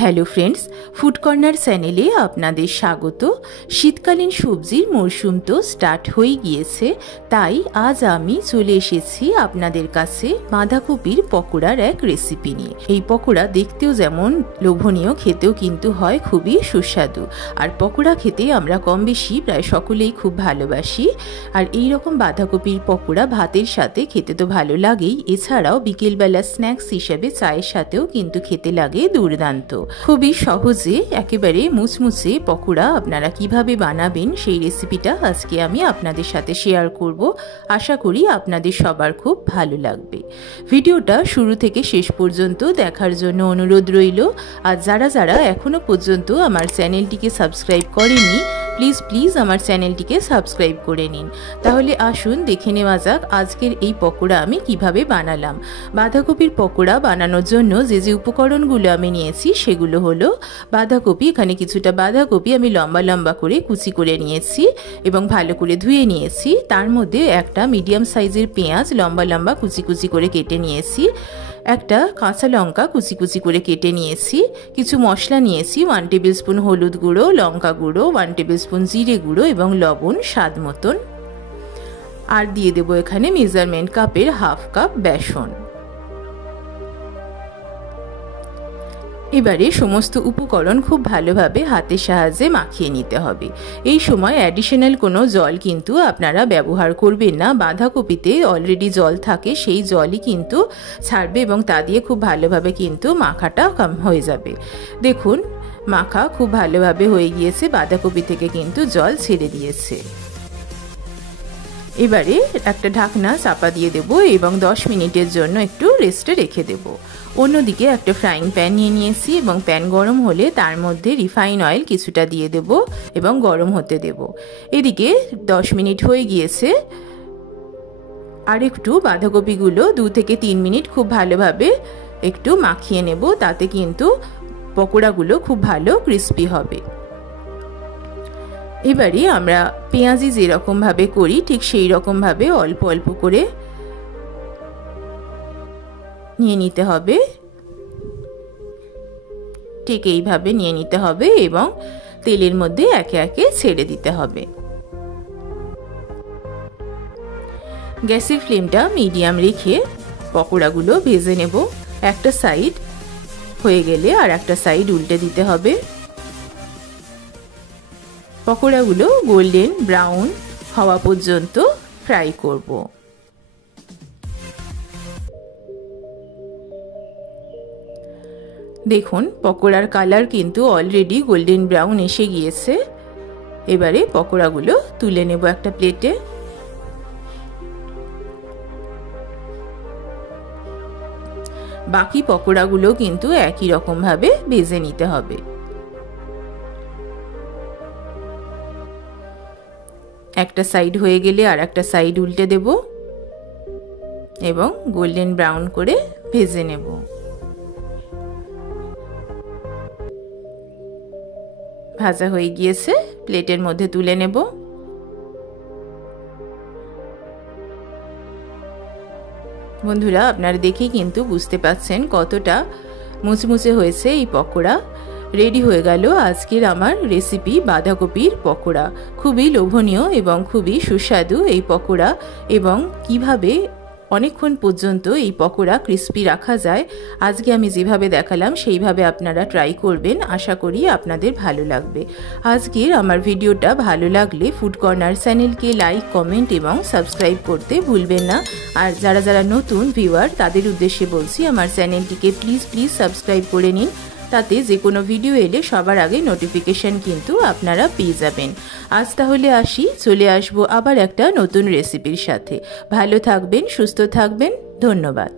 Hello friends, food corner চ্যানেলে আপনাদের স্বাগত। শীতকালীন সবজির মরশুম তো স্টার্ট হয়ে গিয়েছে, তাই আজ আমি চলে এসেছি আপনাদের কাছে বাঁধাকপির পকোড়ার এক রেসিপি নিয়ে। এই পকোড়া দেখতেও যেমন লোভনীয়, খেতেও কিন্তু হয় খুবই সুস্বাদু। আর পকোড়া খেতে আমরা কম বেশি প্রায় সকলেই খুব ভালোবাসি। আর এই রকম বাঁধাকপির পকোড়া ভাতের সাথে খেতে তো ভালো লাগেই, এছাড়াও বিকেলবেলা স্ন্যাক্স হিসেবে চায়ের সাথেও কিন্তু খেতে লাগে দুর্দান্ত। খুবই সহজে একেবারে মুচমুচে পকোড়া আপনারা কিভাবে বানাবেন সেই রেসিপিটা আজকে আমি আপনাদের সাথে শেয়ার করব। আশা করি আপনাদের সবার খুব ভালো লাগবে। ভিডিওটা শুরু থেকে শেষ পর্যন্ত দেখার জন্য অনুরোধ রইল। আর যারা যারা এখনো পর্যন্ত আমার চ্যানেলটিকে সাবস্ক্রাইব করেননি, প্লিজ আমার চ্যানেলটিকে সাবস্ক্রাইব করে নিন। তাহলে আসুন দেখে নেওয়া যাক আজকের এই পকোড়া আমি কিভাবে বানালাম। বাঁধাকপির পকোড়া বানানোর জন্য যে যে উপকরণগুলো আমি নিয়েছি সেগুলো হলো বাঁধাকপি। এখানে কিছুটা বাঁধাকপি আমি লম্বা লম্বা করে কুচি করে নিয়েছি এবং ভালো করে ধুয়ে নিয়েছি। তার মধ্যে একটা মিডিয়াম সাইজের পেঁয়াজ লম্বা লম্বা কুচি কুচি করে কেটে নিয়েছি, একটা কাঁচা লঙ্কা কুচি কুচি করে কেটে নিয়েছি, কিছু মশলা নিয়েছি 1 টেবিল স্পুন হলুদ গুঁড়ো, লঙ্কা গুঁড়ো 1 টেবিল স্পুন জিরে গুঁড়ো এবং লবণ স্বাদ মতন। আর দিয়ে দেবো এখানে মেজারমেন্ট কাপের হাফ কাপ বেসন। এবারে সমস্ত উপকরণ খুব ভালোভাবে হাতের সাহায্যে মাখিয়ে নিতে হবে। এই সময় অ্যাডিশনাল কোনো জল কিন্তু আপনারা ব্যবহার করবেন না। বাঁধাকপিতে অলরেডি জল থাকে, সেই জলই কিন্তু ছাড়বে এবং তা দিয়ে খুব ভালোভাবে কিন্তু মাখাটা হয়ে যাবে। দেখুন মাখা খুব ভালোভাবে হয়ে গিয়েছে, বাঁধাকপি থেকে কিন্তু জল ছেড়ে দিয়েছে। এবারে একটা ঢাকনা চাপা দিয়ে দেব এবং 10 মিনিটের জন্য একটু রেস্টে রেখে দেব। অন্যদিকে একটা ফ্রাইং প্যান নিয়ে নিয়েছি এবং প্যান গরম হলে তার মধ্যে রিফাইন অয়েল কিছুটা দিয়ে দেব এবং গরম হতে দেব। এদিকে 10 মিনিট হয়ে গিয়েছে। আর একটু বাঁধাকপিগুলো 2 থেকে 3 মিনিট খুব ভালোভাবে একটু মাখিয়ে নেব, তাতে কিন্তু পকোড়াগুলো খুব ভালো ক্রিস্পি হবে। এবারে আমরা পেঁয়াজি যেরকম ভাবে করি ঠিক সেই রকম ভাবে অল্প অল্প করে নিয়ে নিতে হবে, ঠিক এইভাবে নিয়ে নিতে হবে এবং তেলের মধ্যে একে একে ছেড়ে দিতে হবে। গ্যাসের ফ্লেমটা মিডিয়াম রেখে পকোড়াগুলো ভেজে নেব। একটা সাইড হয়ে গেলে আর একটা সাইড উল্টে দিতে হবে। পকোড়াগুলো গোল্ডেন ব্রাউন হওয়া পর্যন্ত ফ্রাই করব। দেখুন পকোড়ার কালার কিন্তু অলরেডি গোল্ডেন ব্রাউন এসে গিয়েছে। এবারে পকোড়াগুলো তুলে নেব একটা প্লেটে। বাকি পকোড়াগুলো কিন্তু একই রকম ভাবে ভেজে নিতে হবে। একটা সাইড হয়ে গেলে আর একটা সাইড উল্টে দেব এবং গোল্ডেন ব্রাউন করে ভেজে নেব। ভাজা হয়ে গিয়েছে, প্লেটের মধ্যে তুলে নেব। বন্ধুরা আপনারা দেখেই কিন্তু বুঝতে পাচ্ছেন কতটা মুচমুচে হয়েছে এই পকোড়া। রেডি হয়ে গেল আজকের আমার রেসিপি বাঁধাকপির পকোড়া। খুবই লোভনীয় এবং খুবই সুস্বাদু এই পকোড়া, এবং কিভাবে অনেকক্ষণ পর্যন্ত এই পকোড়া ক্রিস্পি রাখা যায় আজকে আমি যেভাবে দেখালাম সেইভাবে আপনারা ট্রাই করবেন। আশা করি আপনাদের ভালো লাগবে। আজকের আমার ভিডিওটা ভালো লাগলে ফুড কর্নার চ্যানেলকে লাইক, কমেন্ট এবং সাবস্ক্রাইব করতে ভুলবেন না। আর যারা যারা নতুন ভিউয়ার তাদের উদ্দেশ্যে বলছি আমার চ্যানেলটিকে প্লিজ সাবস্ক্রাইব করে নিন, তাতে যে কোনো ভিডিও এলে সবার আগে নোটিফিকেশন কিন্তু আপনারা পেয়ে যাবেন। আজ তাহলে আসি, চলে আসবো আবার একটা নতুন রেসিপির সাথে। ভালো থাকবেন, সুস্থ থাকবেন, ধন্যবাদ।